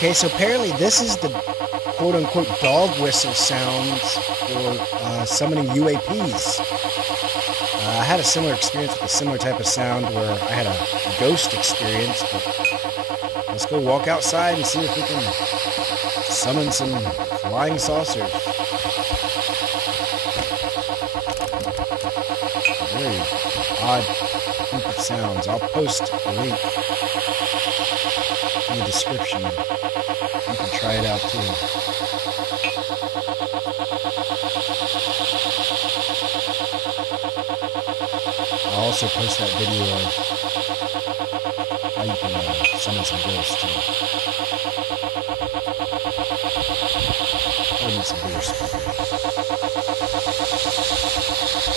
Okay, so apparently this is the quote-unquote dog whistle sounds for summoning UAPs. I had a similar experience with a similar type of sound where I had a ghost experience, but let's go walk outside and see if we can summon some flying saucers. Very odd group of sounds. I'll post a link in the description. You can try it out too. I'll also post that video of how you can summon some ghosts too. I need some bigger speakers.